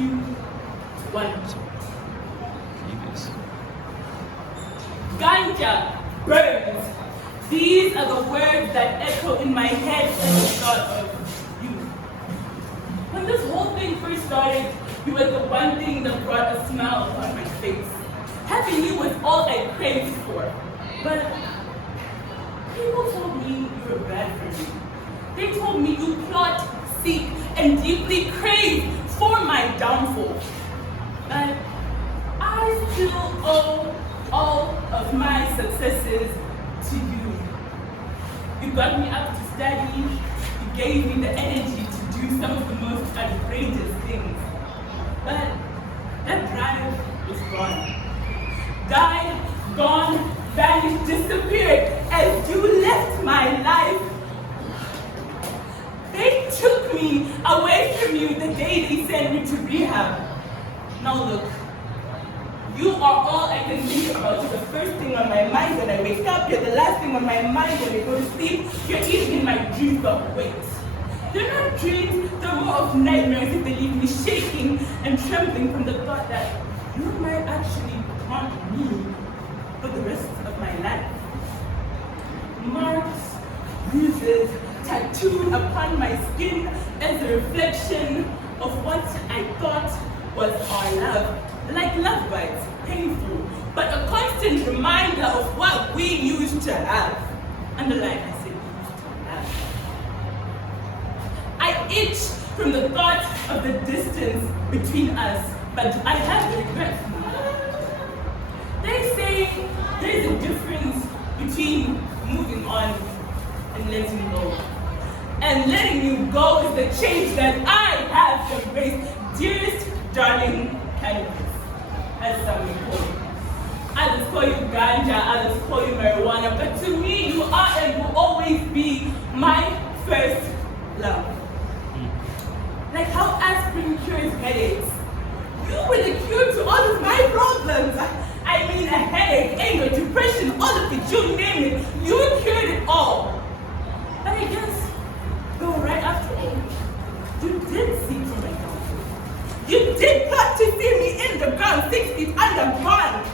2, 1. Ganja burns. These are the words that echo in my head as the thought of you. When this whole thing first started, you were the one thing that brought a smile upon my face. Having you was all I craved for. But people told me you were bad for me. They told me you plot, seek, and deeply crave for my downfall. But I still owe all of my successes to you. You got me up to study. You gave me the energy to do some of the most outrageous things. But that drive was gone. Died, gone, vanished, disappeared as you left my life. They took me away from you the day they sent me to rehab. Now look, you are all I can think about. You're the first thing on my mind when I wake up. You're the last thing on my mind when I go to sleep. You're even in my dreams, but wait. They're not dreams, they're more of nightmares if they leave me shaking and trembling from the thought that you might actually haunt me for the rest of my life. Marks, bruises, tattooed upon my skin as a reflection of what I thought was our love. Like love bites, painful, but a constant reminder of what we used to have. Underline, I said used to have. I itch from the thought of the distance between us, but I have regrets. They say there's a difference between moving on and letting go. And letting you go is the change that I have embraced. Dearest darling cannabis, as some will call you. Others call you ganja, others call you marijuana, but to me you are and will always be my first love. Like how aspirin cures headaches. You were the cure to all of my problems. I mean a headache, anger, depression, all of it, you name it. You cured it all. But I guess, though right after all, you did see through my downfall. You did plot to see me in the ground, 6 feet underground.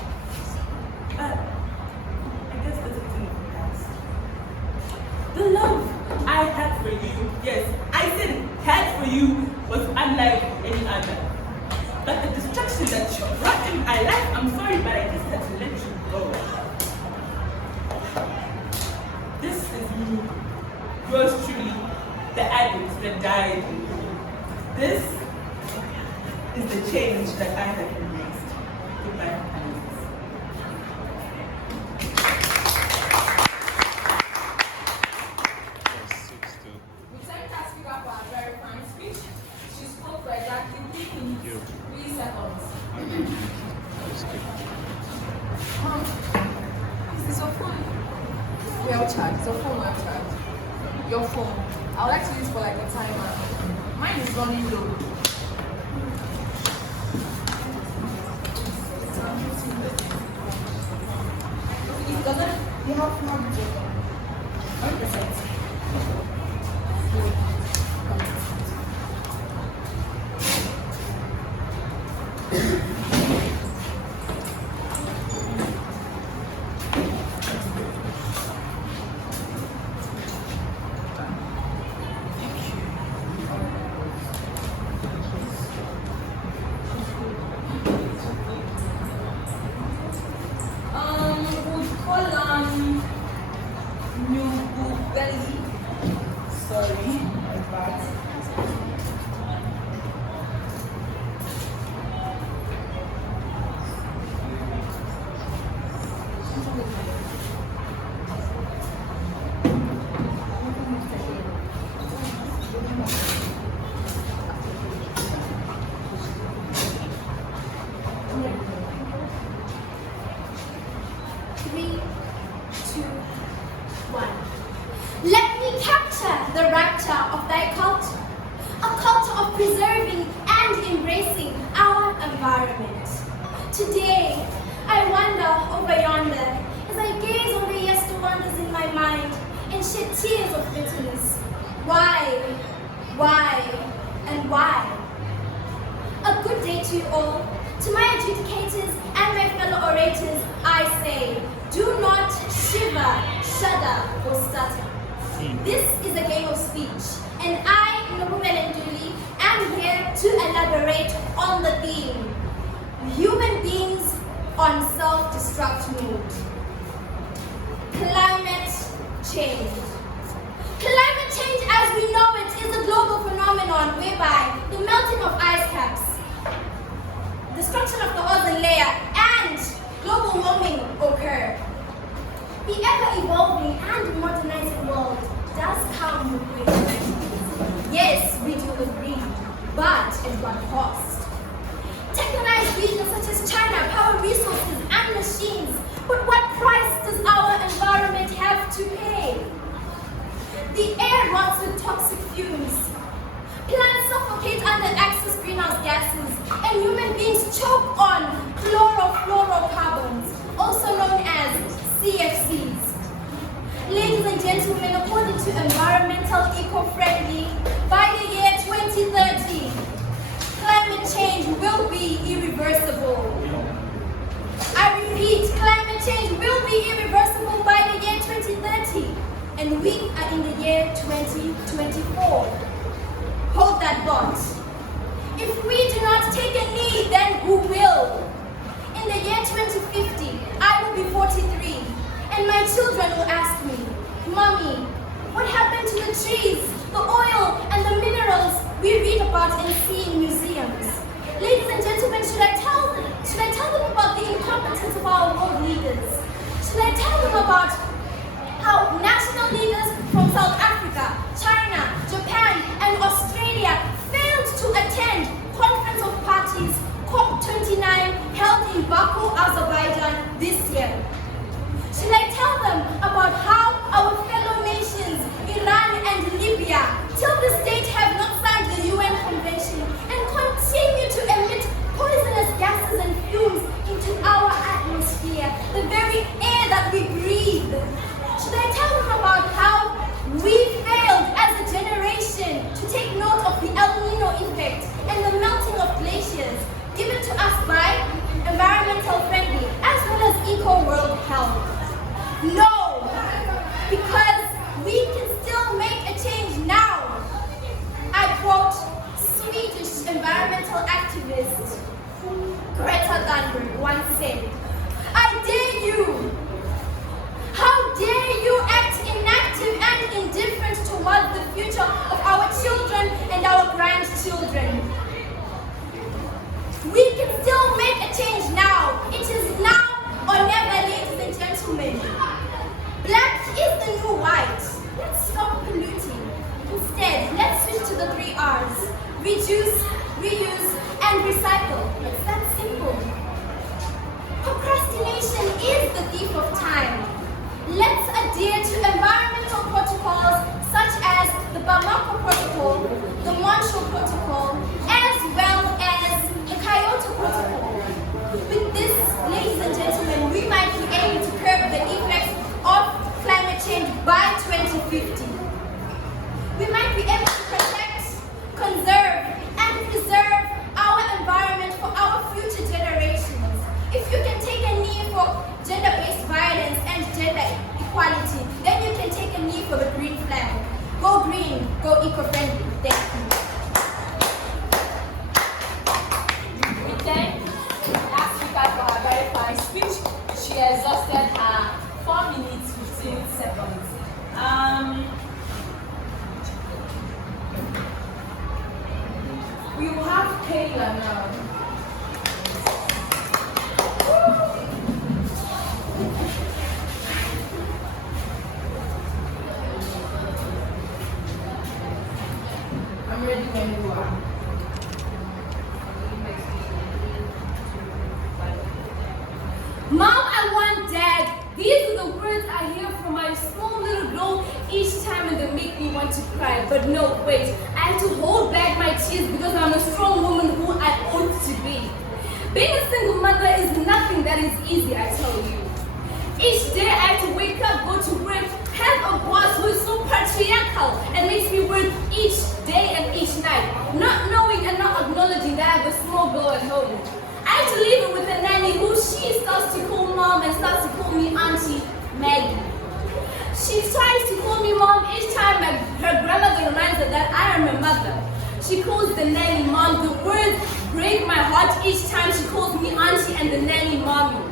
But I guess that's a thing of the past. The love I had for you, yes, I said had for you, was unlike any other. But the destruction that you brought in my life, I'm sorry, but I just had to let you go. This is you, yours truly, the addict that died in you. This is the change that I have embraced. Goodbye. Is your phone? Well charged. Is your phone well charged? Your phone. I would like to use for like a timer. Mine is running low. It doesn't. You have more data. 100%. Sorry, my bad. Three, two, one. Let me capture the rapture of thy culture, a culture of preserving and embracing our environment. Today, I wander over yonder as I gaze on the yester wonders in my mind and shed tears of bitterness. Why, and why? A good day to you all. To my adjudicators and my fellow orators, I say, do not shiver, shudder, or stutter. This is a game of speech, and I, Nobumele Nduli, am here to elaborate on the theme, human beings on self-destruct mode. Climate change. Climate change as we know it is a global phenomenon whereby the melting of ice caps, destruction of the ozone layer, and global warming occur. The ever-evolving and modernizing world does come with great challenges. Yes, we do agree, but at what cost? Technologized regions such as China power resources and machines, but what price does our environment have to pay? The air rots with toxic fumes. Plants suffocate under excess greenhouse gases, and human beings choke on chlorofluorocarbons, also known as CFCs. Ladies and gentlemen, according to Environmental Eco-Friendly, by the year 2030, climate change will be irreversible. I repeat, climate change will be irreversible by the year 2030, and we are in the year 2024. Hold that thought. If we do not take a knee, then who will? In the year 2050, I will be 43, and my children will ask me, Mommy, what happened to the trees, the oil, and the minerals we read about and see in museums? Ladies and gentlemen, should I tell them about the incompetence of our world leaders? Should I tell them about how national leaders from South Africa, China, Japan, and Australia failed to attend Conference of Parties COP29 held in Baku, Azerbaijan this year? Should I tell them about how our fellow nations, Iran and Libya, till this date have not signed the UN Convention and continue to emit poisonous gases and fumes into our atmosphere, the very air that we breathe? Should I tell them about how we failed as a generation to take note of the El Nino effect and the melting of glaciers given to us by Environmental Friendly as well as Eco World Health? No, because we can still make a change now. I quote Swedish environmental activist Greta Thunberg once said, I dare you. How dare you act inactive and indifferent towards the future of our children and our grandchildren? We can still make a change now. It is now or never, ladies and gentlemen. Black is the new white. Let's stop polluting. Instead, let's switch to the 3 R's. Reduce, reuse, and recycle. It's that simple. Procrastination is the thief of time. Let's adhere to environmental protocols such as the Bamako Protocol, the Montreal Protocol, as well as the Kyoto Protocol. With this, ladies and gentlemen, we might be able to curb the effects of climate change by 2050. We might be able to protect, conserve, and preserve our environment for our future generations. If you can take a knee for gender-based violence and gender equality, then you can take a knee for the green flag. Go green, go eco-friendly. Thank you. We thank our speaker for her very fine speech. She exhausted her 4 minutes, 15 seconds. We will have Kayla now. I'm ready when you are. Mom, I want Dad. These are the words I hear from my small little girl each time, and they make me want to cry. But no, wait. I have to hold back my tears because I'm a strong woman who I ought to be. Being a single mother is nothing that is easy, I tell you. Each day I have to wake up, go to work, have a boss who is so patriarchal and makes me work each day and each night, not knowing and not acknowledging that I have a small girl at even with the nanny who she starts to call mom and starts to call me Auntie Maggie. She tries to call me mom each time her grandmother reminds her that I am her mother. She calls the nanny mom. The words break my heart each time she calls me auntie and the nanny mommy.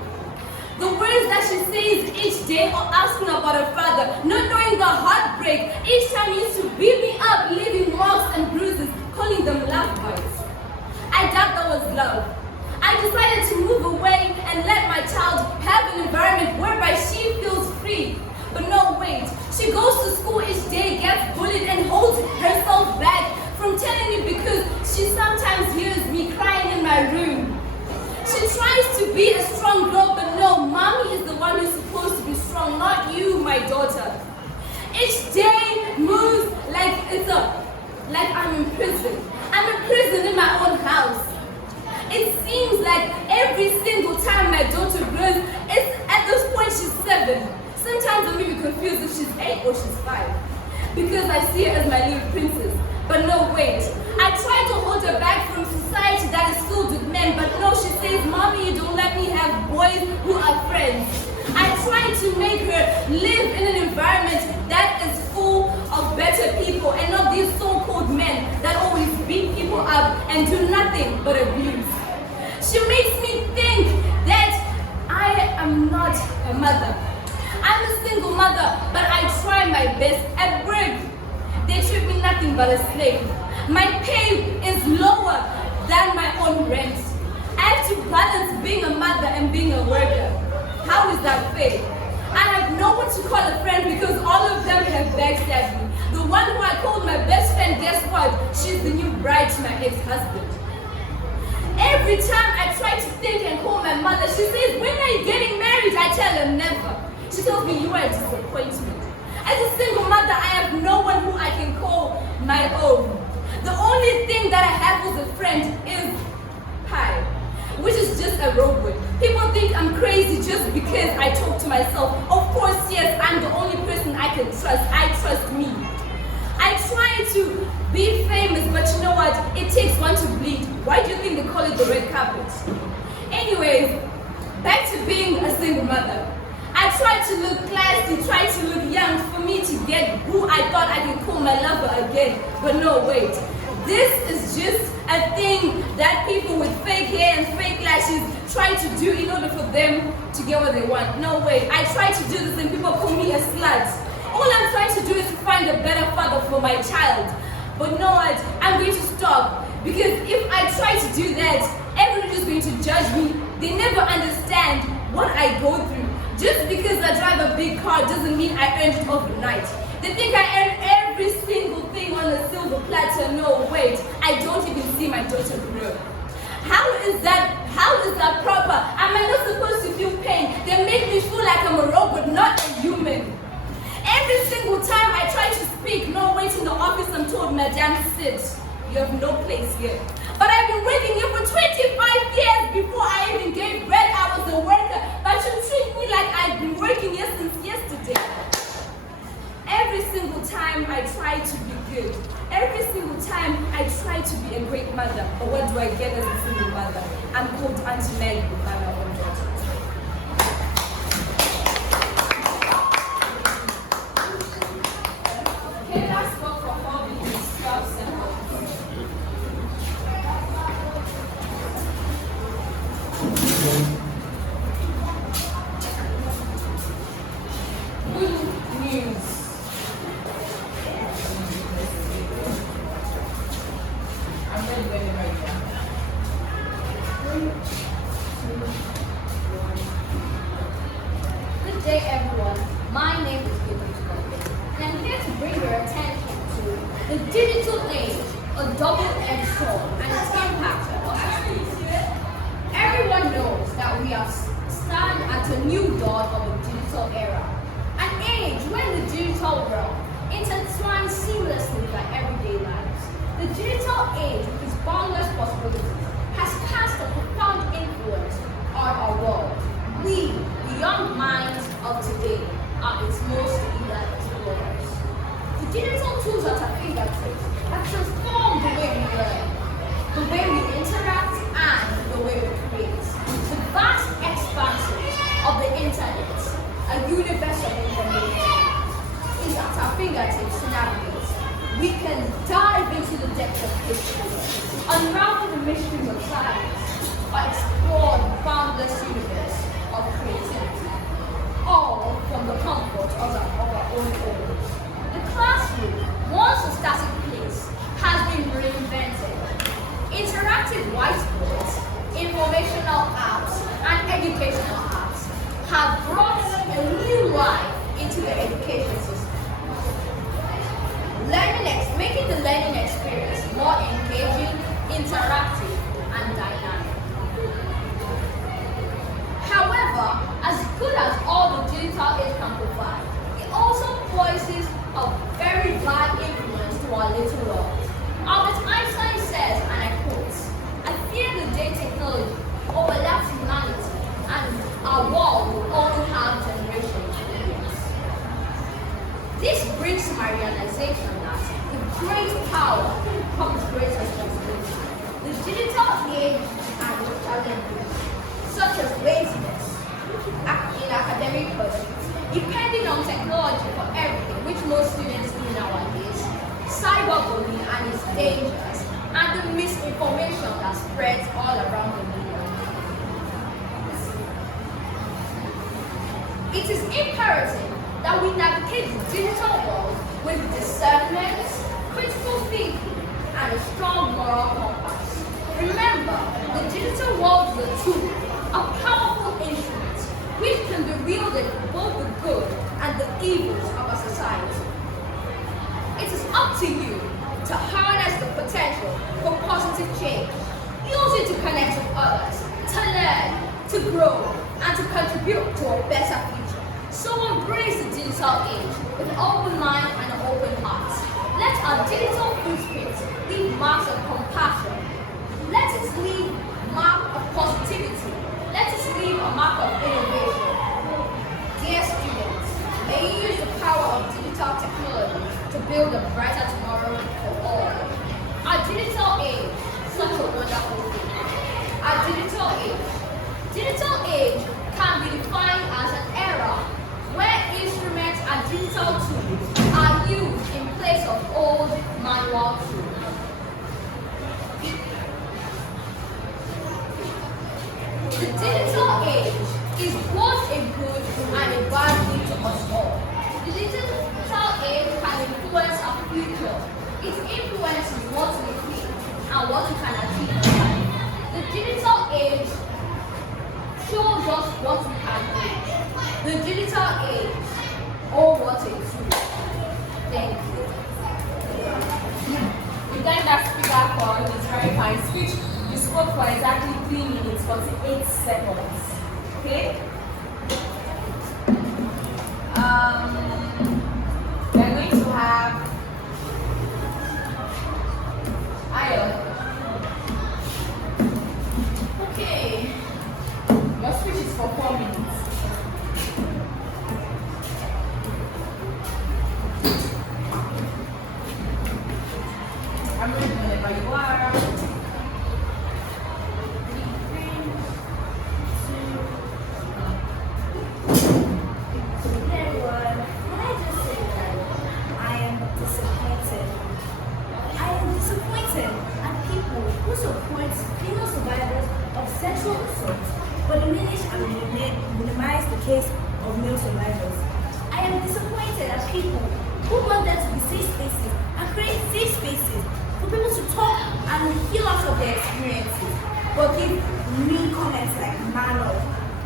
The words that she says each day or asking about her father, not knowing the heartbreak each time he used to beat me up, leaving marks and bruises, calling them love bites. I doubt that was love. I decided to move away and let my child have an environment whereby she feels free. But no, wait. She goes to school each day, gets bullied, and holds herself back from telling me because she sometimes hears me crying in my room. She tries to be a strong girl, but no, mommy is the one who's supposed to be strong, not you, my daughter. Each day moves like I'm in prison. I'm in prison in my own house. It seems like every single time my daughter grows, at this point she's 7. Sometimes I'm even confused if she's 8 or she's 5. Because I see her as my little princess. But no, wait. I try to hold her back from society that is filled with men, but no, she says, Mommy, you don't let me have boys who are friends. I try to make her live in an environment that is full of better people and not these so-called men that always beat people up and do nothing but abuse. She makes me think that I am not a mother. I'm a single mother, but I try my best. At work, they treat me nothing but a slave. My pay is lower than my own rent. I have to balance being a mother and being a worker. How is that fair? I have no one to call a friend because all of them have backstabbed me. The one who I called my best friend, guess what? She's the new bride to my ex-husband. Every time I try to think and call my mother, she says, when are you getting married? I tell her never. She tells me you are a disappointment. As a single mother, I have no one who I can call my own. The only thing that I have as a friend is Pi, which is just a robot. People think I'm crazy just because I talk to myself. Of course, yes, I'm the only person I can trust. I trust me. I try to be famous, but you know what? It takes one to bleed. Why do you think they call it the red carpet? Anyways, back to being a single mother. I tried to look classy, tried to look young for me to get who I thought I could call my lover again. But no, wait. This is just a thing that people with fake hair and fake lashes try to do in order for them to get what they want. No, wait. I try to do this and people call me a slut. All I'm trying to do is to find a better father for my child. But no, what? I'm going to stop. Because if I try to do that, everyone is going to judge me. They never understand what I go through. Just because I drive a big car doesn't mean I earned it overnight. They think I earn every single thing on a silver platter. No, wait, I don't even see my daughter grow. How is that proper? Am I not supposed to feel pain? They make me feel like I'm a robot, not a human. Every single time I try to speak, no, wait, in the office I'm told, Madam, sit. You have no place here. But I've been working here for 25 years before I even gave birth. I was a worker, but you treat me like I've been working here since yesterday. Every single time I try to be good. Every single time I try to be a great mother. But what do I get as a single mother? I'm called Auntie Maggie by my own daughter. Okay, let's go for hobbies, jobs, and hobbies. Good news. I'm ready right now. Good day, everyone. My name is Peter Scott, and I'm here to bring your attention to the digital age, a double-edged sword, and its impact on our species. Everyone knows that we are stand at a new dawn of a digital era, an age when the digital world intertwines seamlessly with our everyday lives. The digital age, with its boundless possibilities, has cast a profound influence on our world. We, the young minds of today, are its most eager explorers. The digital tools at our fingertips have transformed the way we learn. age and challenges, such as laziness in academic pursuits, depending on technology for everything, which most students do nowadays, cyberbullying and its dangers, and the misinformation that spreads all around the media. It is imperative that we navigate the digital world with discernment, critical thinking, and a strong moral compass. Remember, the digital world is a tool, a powerful instrument, which can be wielded for both the good and the evils of a society. It is up to you to harness the potential for positive change. Use it to connect with others, to learn, to grow, and to contribute to a better future. So embrace the digital age with an open mind and an open heart. Let our digital footprints leave marks of compassion. Let it leave a mark of positivity. Let it leave a mark of innovation. Dear students, may you use the power of digital technology to build a brighter tomorrow for all. Our digital age, such a wonderful thing. Our digital age. Digital age can be defined as an era where instruments and digital tools are used in place of old manual tools. The digital age is both a good and a bad thing to us all. The digital age can influence our future. It influences what we think and what we can achieve in life. The digital age shows us what we can do. The digital age, oh what a tool. Thank you. We thank that speaker for his very fine speech. You spoke for exactly 3 minutes, 48 seconds. Okay? We're going to have Ayo. Okay. Your speech is for 4 minutes. I'm ready whenever you are. Sexual assault, but diminish and minimize the case of male survivors. I am disappointed at people who want there to be safe spaces and create safe spaces for people to talk and heal out of their experiences, but give mean comments like man up,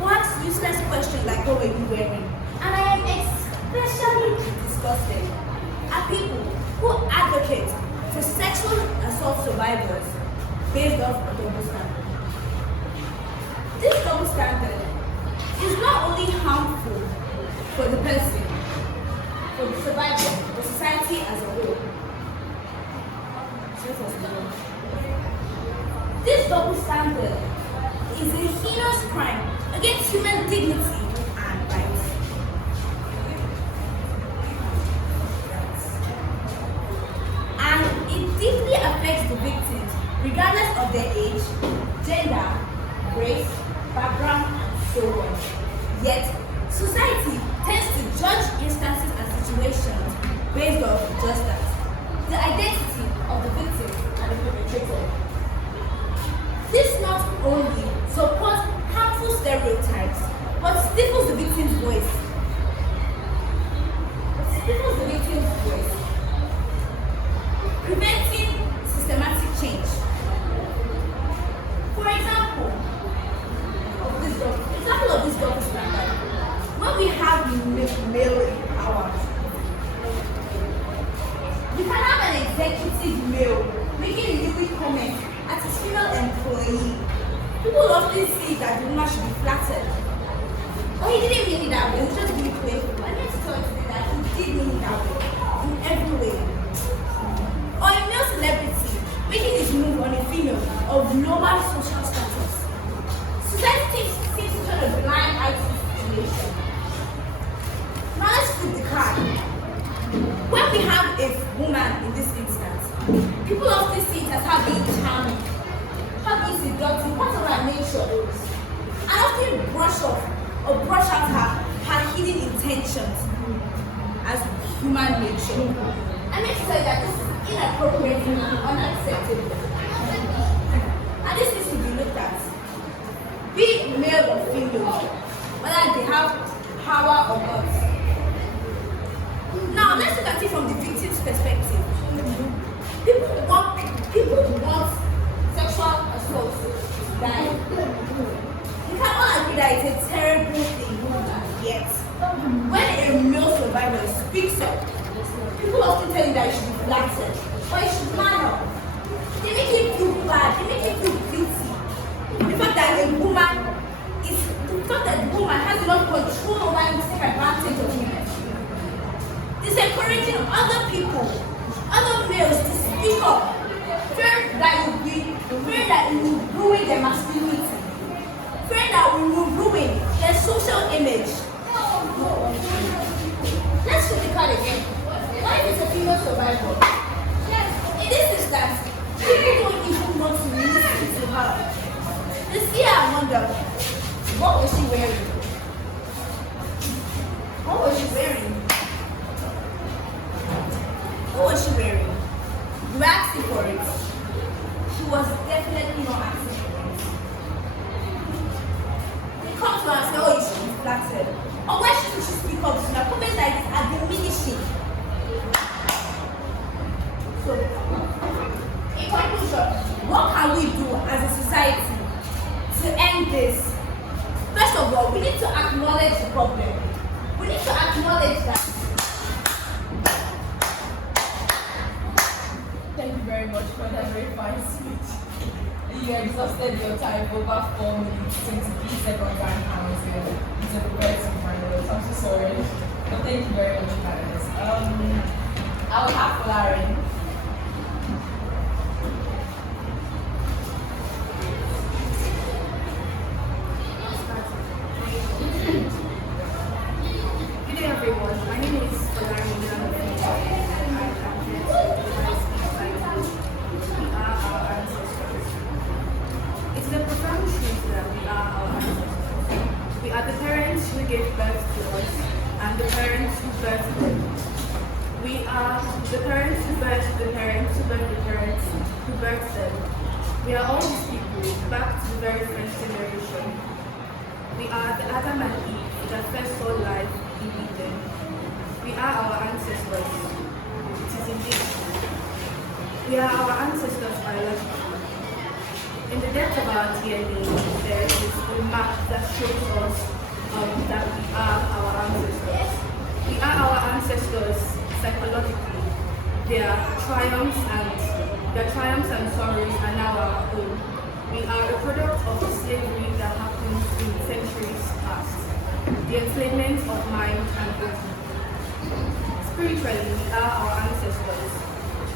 or ask useless questions like what were you wearing. And I am especially disgusted at people who advocate for sexual assault survivors based off a double standard. This double standard is not only harmful for the person, for the survivor, for society as a whole. This double standard is a heinous crime against human dignity and rights. And it deeply affects the victims, regardless of their age, gender, race, background, and so on. Yet, society tends to judge instances and situations based on just that, the identity of the victim and the perpetrator. This not only supports harmful stereotypes, but stifles the victim's voice. Preventing systematic change. For example, of this double standard, when we have male in power, you can have an executive male making a liquid comment at his female employee. People often say that the woman should be flattered. Or he didn't mean it that way, he was just being playful. I need to tell you today that he did mean it that way, in every way. Or a male celebrity making his move on a female of lower social status. Society seems to turn a blind eye to the situation. Now let's flip the card. When we have a woman in this instance, people often see it as her being charming, her being dirty, part of our nature, and often brush off or brush out her hidden intentions as human nature. I meant to say that this is inappropriate and unacceptable. And this needs to be looked at. Be it male or female, whether they have power or not. Now let's look at it from the victim's perspective. People want sexual assault to die. You can all agree that it's a terrible thing. Yet, when a male survivor speaks up, people often tell you that you should be flattered or you should man up. They make you feel bad, they make you feel guilty. The fact that the woman has enough control over him to take advantage of him. It's encouraging other people, other males to speak up, fear that it will ruin their masculinity, fear that it will ruin their social image. Let's show the card again. Why is a female survivor? Yes, it is that people don't even want to listen to her. This year I wonder, what was she wearing? What was she wearing? What was she wearing? You were asking for it. She was definitely not asking for it. They come to her and say, oh, you should be flattered. Or why shouldn't you speak up to her? Comments like this are diminishing. So, in conclusion, what can we do as a society to end this? First of all, we need to acknowledge the problem. We need to acknowledge that. Thank you very much for that very fine speech. You exhausted your time over 4 minutes, 23 seconds and counting. It's a regret to find out. I'm so sorry. But thank you very much, guys. I will have Larry. Good day, everyone. My name is Falari Nyanafin. I am here to provide we are our ancestors. It's the profound truth that we are our ancestors. We are the parents who gave birth to us and the parents who birthed them. We are the parents who birthed the parents who birthed the parents who birthed them. We are all these people back to the very first generation. We are the Adam and Eve that first saw life in Eden. We are our ancestors. It is indeed true. We are our ancestors biologically. In the depth of our DNA, there is a map that shows us that we are our ancestors. We are our ancestors psychologically. Their triumphs and sorrows are now our own. We are a product of the slavery that happened in centuries past, the enslavement of mind and body. Spiritually, we are our ancestors.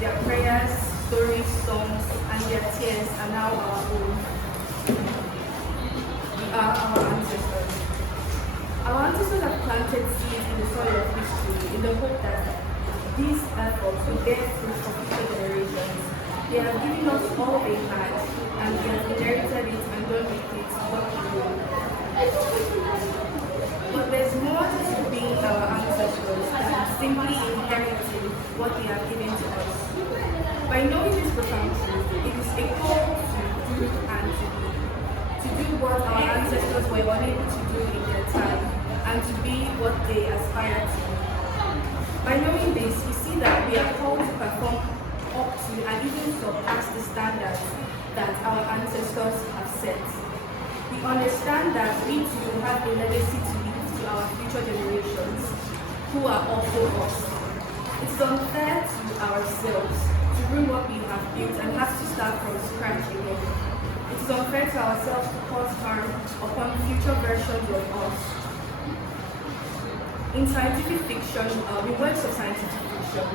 Their prayers, stories, songs, and their tears are now our own. We are our ancestors. Our ancestors have planted seeds in the soil of history in the hope that these efforts will bear fruit for future generations. They have given us all they had, and we have inherited it and done with it what we will. But there's more to being our ancestors than simply inheriting what they have given to us. By knowing this profound truth, it is a call to do and to be. To do what our ancestors were unable to do in their time, and to be what they aspired to. By knowing this, we see that we are called to perform up to and even surpass the standards that our ancestors have set. We understand that we too have a legacy to leave to our future generations, who are also us. It is unfair to ourselves to ruin what we have built and have to start from scratch again. It is unfair to ourselves to cause harm upon future versions of us. In scientific fiction, in works of scientific fiction,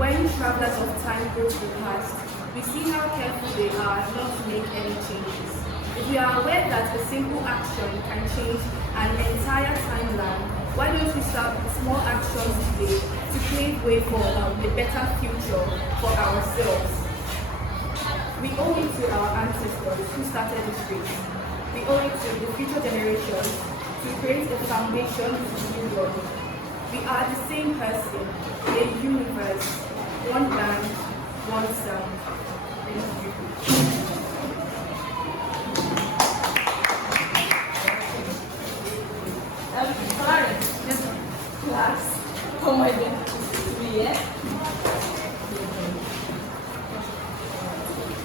when travelers of time go to the past, we see how careful they are not to make any changes. If we are aware that a simple action can change an entire timeline, why don't we start with small actions today to pave way for a better future for ourselves? We owe it to our ancestors who started this race. We owe it to the future generations to create a foundation to the new world. We are the same person, a universe, one land, one sun. Thank you. Clarence. Yes, ma'am. Class. Oh my God. Yeah.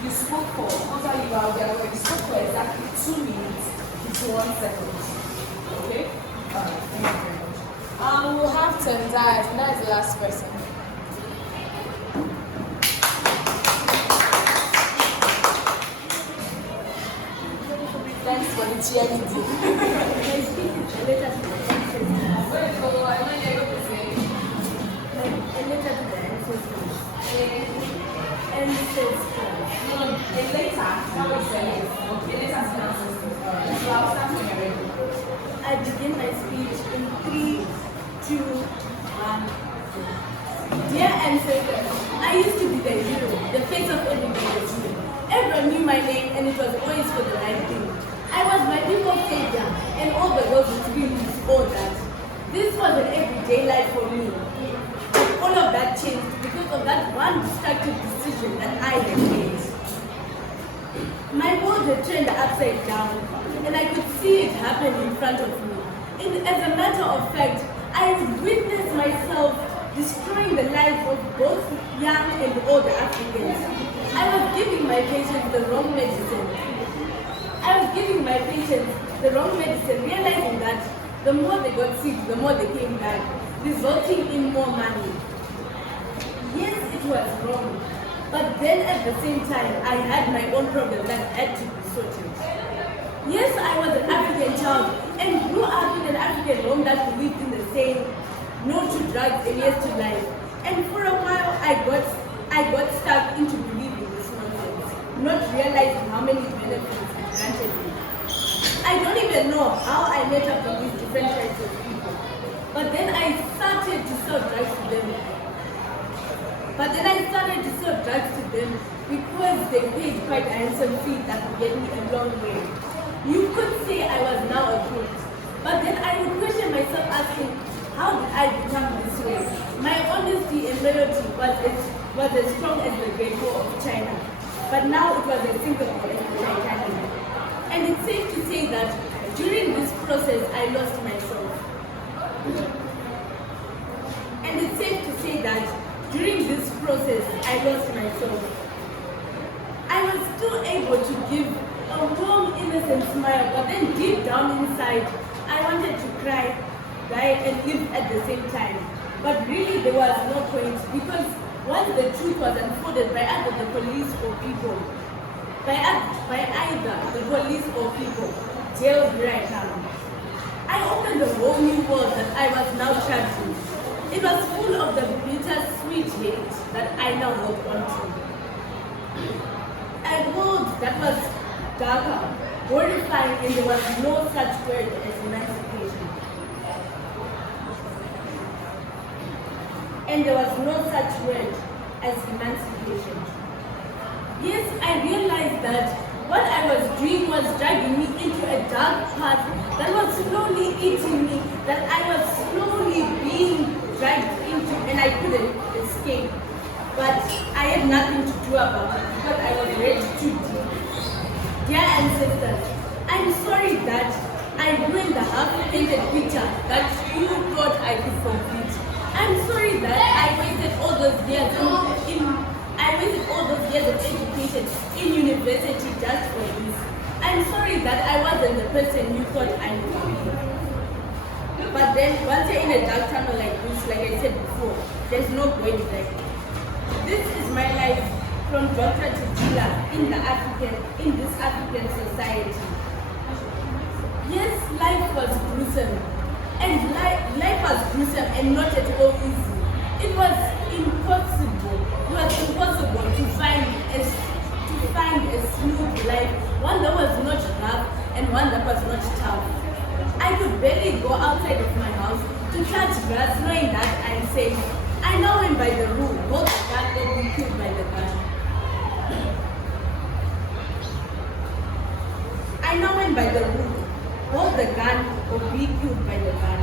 You spoke for, after you are there, you spoke for exactly 2 minutes to 1 second. Okay? Alright, thank you very much. We'll have Tendai. Tendai is the last person. Thanks for the cheerleading. I begin my speech in 3, 2, 1. Dear ancestors, I used to be the hero, the face of everybody's hero. Everyone knew my name and it was always for the right thing. I was my people's savior and all the world would scream before that. This was an everyday life for me. But all of that changed because of that one destructive decision that I had made. My world had turned upside down and I could see it happen in front of me. And as a matter of fact, I would witness myself destroying the lives of both young and older Africans. I was giving my patients the wrong medicine. Realizing that the more they got sick, the more they came back, resulting in more money. Yes, it was wrong. But then at the same time, I had my own problems that had to be sorted. Yes, I was an African child and grew up in an African home that believed in the saying, no to drugs and yes to life. And for a while, I got stuck into believing this nonsense, not realizing how many benefits it granted me. I don't even know how I met up with these different types of people. But then I started to sell drugs to them. Because they paid quite a handsome fee that would get me a long way. You could say I was now a crook. But then I would question myself asking, how did I become this way? My honesty and loyalty was as strong as the Great Wall of China. But now it was as simple as the Titanic. And it's safe to say that during this process, I lost myself. I was still able to give a warm, innocent smile, but then deep down inside, I wanted to cry, die, and live at the same time. But really, there was no point because once the truth was unfolded by either the police or people, jail would be right now. I opened a whole new world that I was now trapped in. It was full of the bitter-sweet hate that I now hold on to. A world that was darker, horrifying, and there was no such word as emancipation. Yes, I realized that what I was doing was dragging me into a dark path that was slowly eating me, that I was slowly being dragged into, and I couldn't escape. But I had nothing to do about it because I was ready too deep. Dear ancestors, I'm sorry that I ruined the half-painted picture that you thought I could complete. I'm sorry that I wasted all those years of education in university just for this. I'm sorry that I wasn't the person you thought I would be. But then once you're in a dark tunnel like this, like I said before, there's no going back. This is my life from doctor to dealer in this African society. Yes, life was gruesome. And life was gruesome and not at all easy. It was impossible. It was impossible to find a smooth life, one that was not rough and one that was not tough. I could barely go outside of my house to touch grass knowing that I'm safe. I now went by the rule, hold the gun or be killed by the gun. I now went by the rule, hold the gun or be killed by the gun.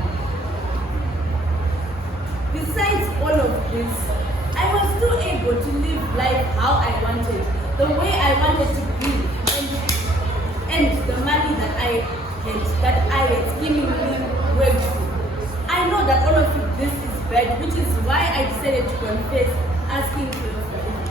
Besides all of this, I was still able to live life how I wanted, the way I wanted to be, and the money that I had seemingly worked for. I know that all of this is bad, which is why I decided to confess, asking for your forgiveness.